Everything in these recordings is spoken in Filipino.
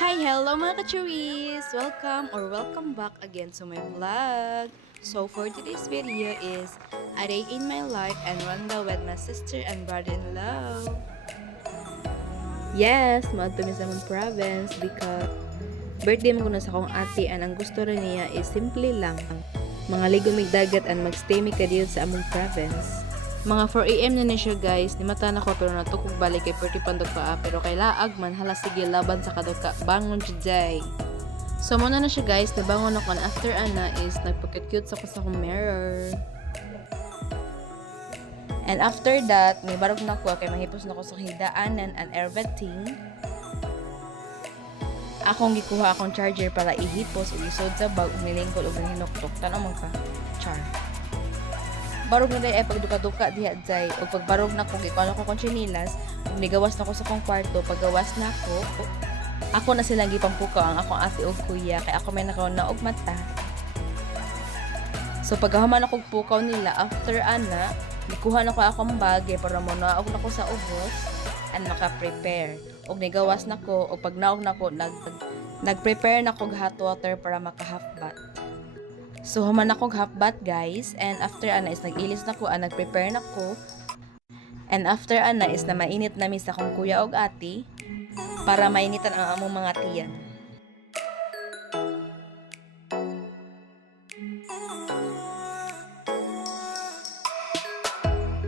Hi, hello mga kachuris! Welcome back again to my vlog. So for today's video is a day in my life and Rwanda with my sister and brother-in-law. Yes, maadto mi sa mong province because birthday mo na sa akong ate and ang gusto rin niya is simple lang. Mga ligumig dagat and magstay mi kadiyot sa among province. Mga 4 AM na siya guys, ni mata na ko pero natukog balik kay perti pandog pa pero kay laag man hala sige laban sa kaduka bangon today. So muna na siya guys, nabangon ako and after ana is nagpakit-cute sa ko sa akong mirror. And after that, may barog na ko kay mahipos na ko sa hidaanan and everything. Akong gikuha akong charger para ihipos ug isod sa bag ug nilingkod ug hinuktok tanaw man ka char. Barog na day ay pagduka-duka diha jay ug pagbarog na ko gikuha ko kong chinilas ug nigawas na ko sa kong kwarto paggawas na ako na silang gipampukaw ang akong ate ug kuya kay ako may nakaon na og mata. So pagkahuman ako pukaw nila after ana gikuha na ko akong bag para mo na og nako sa ubos and maka-prepare ug nigawas na ko ug pag naog na ko nag-prepare na ko hot water para maka-half bath. So, human akong half bath guys. And after ana is nag-ilis na ko, nag-prepare na ko. And after ana is na mainit na mi sa akong kuya og ate para mainitan ang among mga tiyan.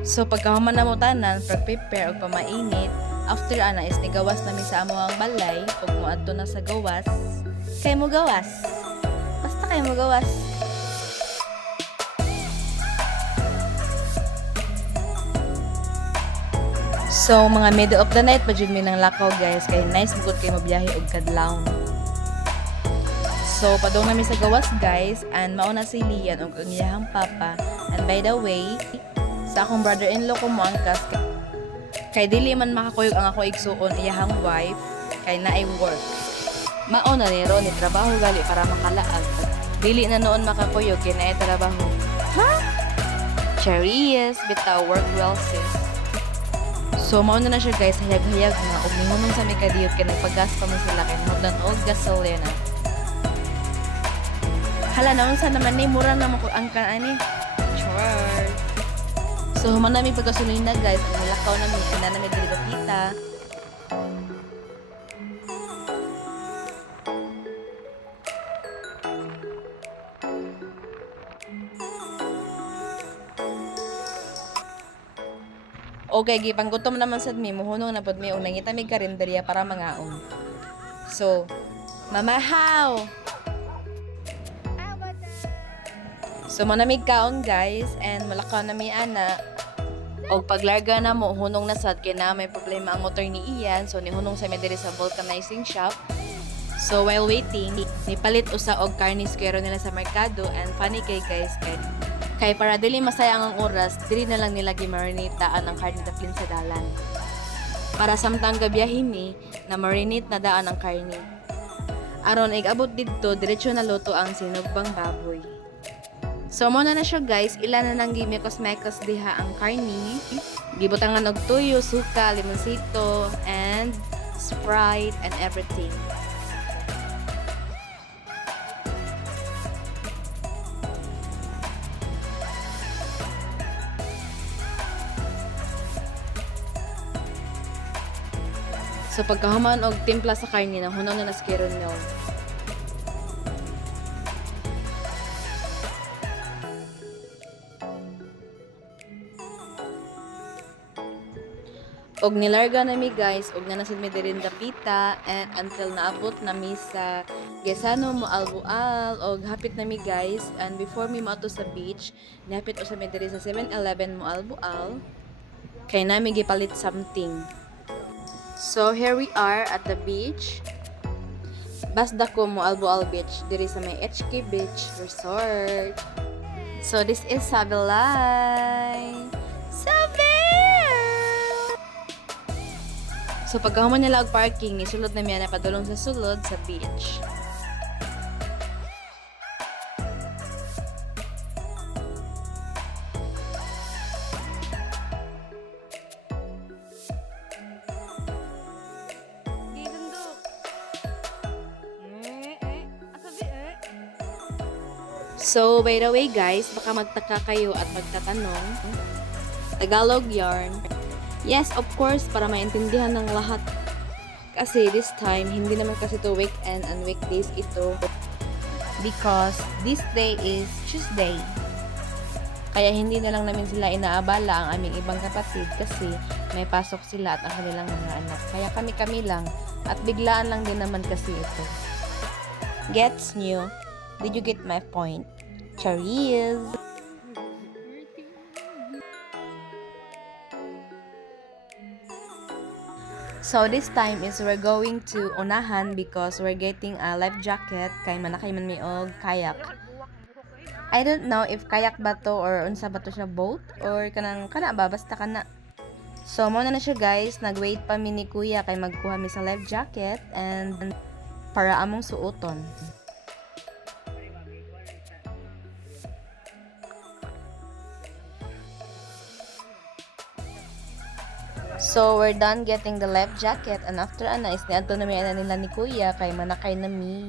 So, pagkahuman na mo tanan, prepare og pamainit. After ana is nigawas na mi sa among balay ug moadto na sa gawas. Kay mo gawas. Basta kay mo gawas. So, mga middle of the night pa jud mi nang lakaw guys kay nice bugod kay mabiyahe og kadlawon. So, padong na mi sa gawas guys and mauna si Lian og ang iyahang papa. And by the way, sa akong brother-in-law ko mo angkas kay dili man makakuyog ang ako igsuon iyahang wife kay naay work. Mauna ni ro ni trabaho gali para makalaag. Dili na noon makakuyog kay naay trabaho. Ha? Cherries, bitaw work well sis. So, mauna na siya guys, hayag-hayag na, ug mihunong sa mikadiyot kay nagpagas pa mo sila kay mudan og gasolina. Hala naman sa naman ni mura na mo ang kaani. Char. So, human namin paggasolina guys, ang nilakaw namin, ina namin dili kita. Okay, gipanggutom naman sad mi muhunong na pod mi og nangita mi karinderya para mangaon. So, mamahaw. So, manamig kaon guys and malakaw na mi ana. Og paglarga na mo hunong na sad kay na may problema ang motor ni Ian so ni hunong sa mi diri sa vulcanizing shop. So, while waiting, nipalit usa og karnis kero nila sa merkado and funny kay guys kay para dili masayang ang oras, dili na lang nila gimarinitaan ang karne daplin sa dalan. Para samtang gabiyahin ni, na marinate na daan ang karne. Aron igabot didto, diretso na luto ang sinugbang baboy. So muna na siya guys, ilan na nang gimekos-mekos diha ang karne. Gibutangan og tuyo, suka, limonsito, and Sprite and everything. So pagkahuman og timpla sa karne na hunaw na naskiron nyo. Og nilarga na mi guys og nanasad mi diri dapita and until naabot na mi sa Gesano Moalbual og hapit na mi guys and before mi moadto sa beach, nihapit usa mi diri sa 7-Eleven Moalbual kay nami gipalit something. So, here we are at the beach. Basda ko Moalbual Beach, diri sa may HK Beach Resort. So, this is Savilay. Savil! So, pagkahuman nila og parking, nisulod na miya na padulong sa sulod sa beach. So, by the way guys, baka magtaka kayo at magtatanong, Tagalog yarn. Yes, of course, para maintindihan ng lahat. Kasi this time, hindi naman kasi to weekend and weekdays ito. Because this day is Tuesday. Kaya hindi na lang namin sila inaabala ang aming ibang kapatid kasi may pasok sila at ang kanilang mga anak. Kaya kami-kami lang at biglaan lang din naman kasi ito. Gets nyo? Did you get my point? Charis! So this time is we're going to unahan because we're getting a life jacket kay manakay man mi og kayak. I don't know if kayak ba to or unsa ba to siya, boat or kana ba basta kana. So mo na siya guys, nagwait pa mi ni kuya kay magkuha mi sa life jacket and para among suoton. So we're done getting the life jacket and after ana is niadto na mi ana nila ni kuya kay manakay na mi.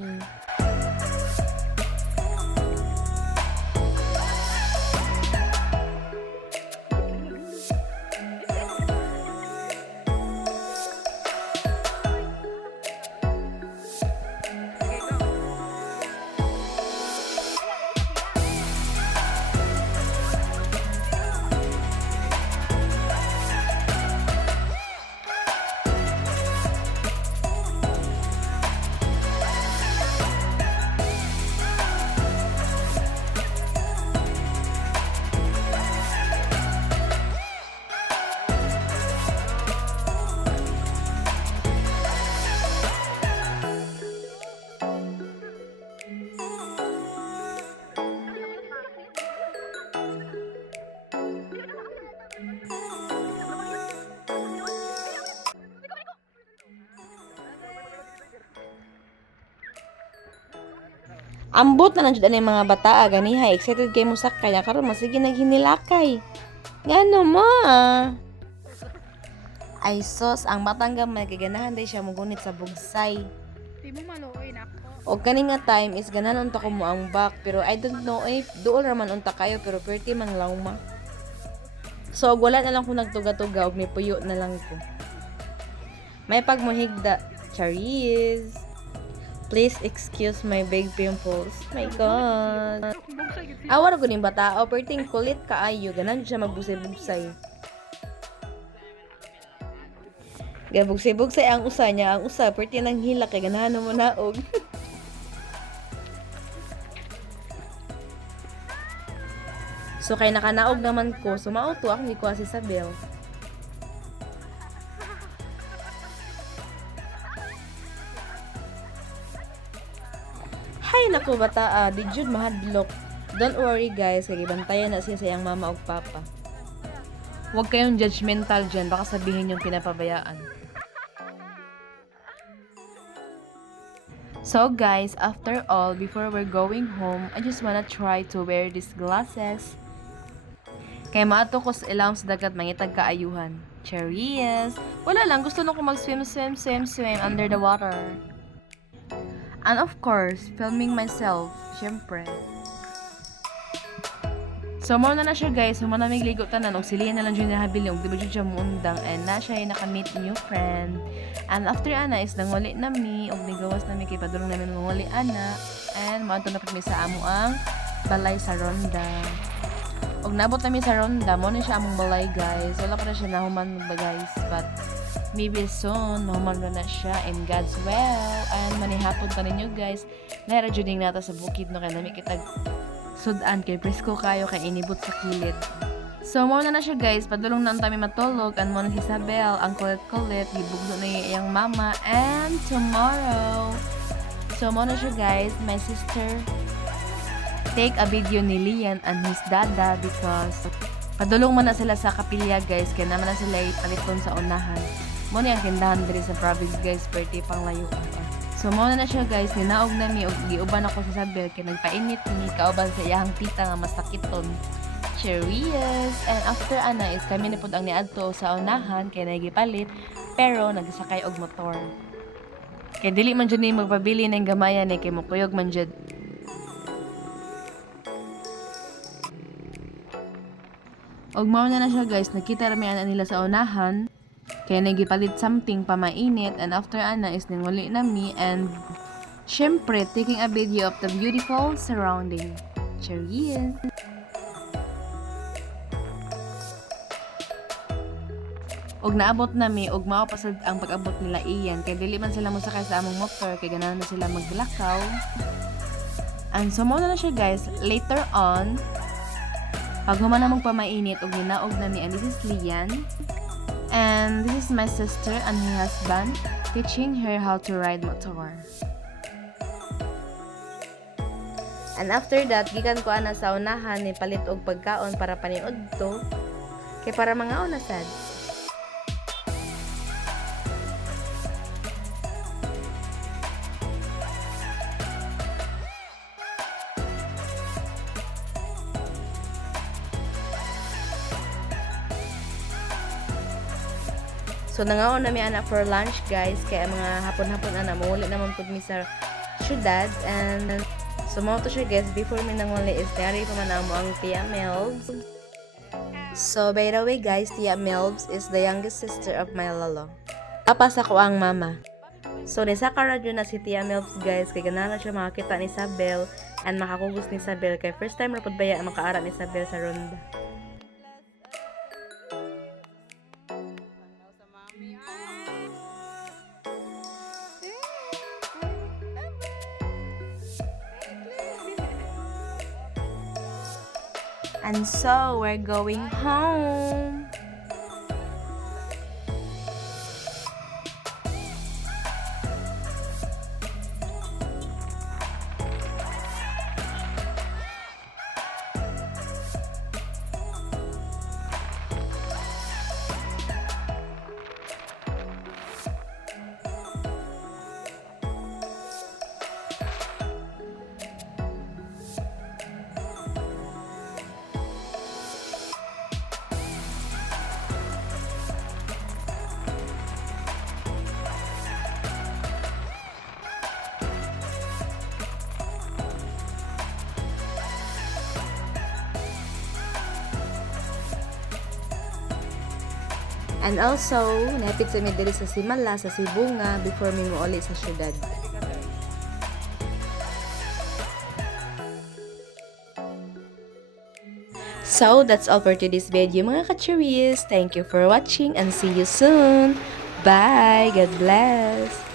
Ambot na nandiyan ang mga bata, ganiha, excited kay mo sakay, karon masige naghinilakay. Ngano mo? Ay sos, ang batang gamay kay ganahan day siya mugunit sa bugsay. Di mo maluoy nako. O kani nga time is ganahan unta ko mo ang back, pero I don't know if duol raman unta kayo pero perti man lawma. So wala na lang ko nagtuga-tuga og nipuyo na lang ko. May pagmuhigda, Charis. Please excuse my big pimples. My God. Awar ko ning bata, o perting kulit kaayo, ganan siya magbusay-busay. Gabugsay-bugsay ang usa niya, ang usa perti nang hila kay ganahan mo naog. So kay nakanaog naman ko, sumauto ako ni ko si Isabel. Hay nako bata, di jud mahadlok. Don't worry guys, kay bantayan na siya sa iyang mama ug papa. Huwag kayong judgmental dyan, baka sabihin yung pinapabayaan. So guys, after all, before we're going home, I just wanna try to wear these glasses. Kaya maato ko sa ilawom sa dagat mangitag kaayuhan. Cheers! Wala lang, gusto nung ko mag-swim under the water. And of course, filming myself, syempre. So, mo na siya guys. So, mo na ligo tanan. Og siliyan na lang dyan nahabiling. Og di ba dyan siya muundang. And na siya yung nakamit new friend. And after ana is nanguli na mi. Og nigawas na mi kay padulong namin manguli ana. And maunto na pag sa amo ang balay sa ronda. Og nabot na mi sa ronda. Mo na siya among balay guys. Wala pa na siya nahuman ba guys. But maybe soon, nahuman na siya in God's will. And manihapon pa ninyo guys. Nahira dyan nata sa bukid no. Kaya nami kitag sudan kay presko kayo kay inibot sa kilid. So mo na siya guys, padulong na kami matulog and mo na si Isabel, ang kulit-kulit, gibugno na iyang mama and tomorrow. So mo na siya guys, my sister take a video ni Lian and his dada because padulong man na sila sa kapilya guys, kaya naman na sila ipaliton sa unahan. Mo na yung kindahan diri sa province guys, perti pang layo. So, muna na siya guys, ninaog na mi, og giuban ako sa Isabel, kaya nagpainit mi, kauban sa iyahang tita nga masakiton. Cheers! And after ana is kami na ang niadto sa unahan, kaya nagipalit, pero nagsakay og motor. Kaya dili man dyan magpabili ng gamayan, kay mukuyog man dyan. Og mao na siya guys, nakita ra may ana nila sa unahan. Kaya nagipalit something pa mainit, and after ana is ninguli na mi, and syempre taking a video of the beautiful surrounding. Cheers! Og naabot nami og mao pasad ang pag-abot nila iyan, kay dili man sila mosakay sa among motor kay ganahan na sila maglakaw. And so mo na siya guys, later on pag human na magpamainit og ninaog na ni, and this is Lian. And this is my sister and her husband teaching her how to ride motor. And after that, gikan ko ana sa unahan ni palit og pagkaon para paniod to. Kay para mga na sad. So nangaon na mi ana for lunch guys, kaya mga hapon-hapon ana muli naman pud mi sa syudad. And so mo to siya guys, before mi nanguli is nari pa man amo ang Tia Melbs. So by the way guys, Tia Melbs is the youngest sister of my lolo. Tapas ako ang mama. So nisaka radyo na si Tia Melbs guys, kay ganahan siya makakita ni Isabel and makakugos ni Isabel, kay first time ra pud baya makaara ni Isabel sa ronda. And so, we're going home. And also, napit sa mi diri sa Simala, sa Sibunga, before mi muuli sa syudad. So, that's all for today's video mga ka-cheeries. Thank you for watching and see you soon. Bye! God bless!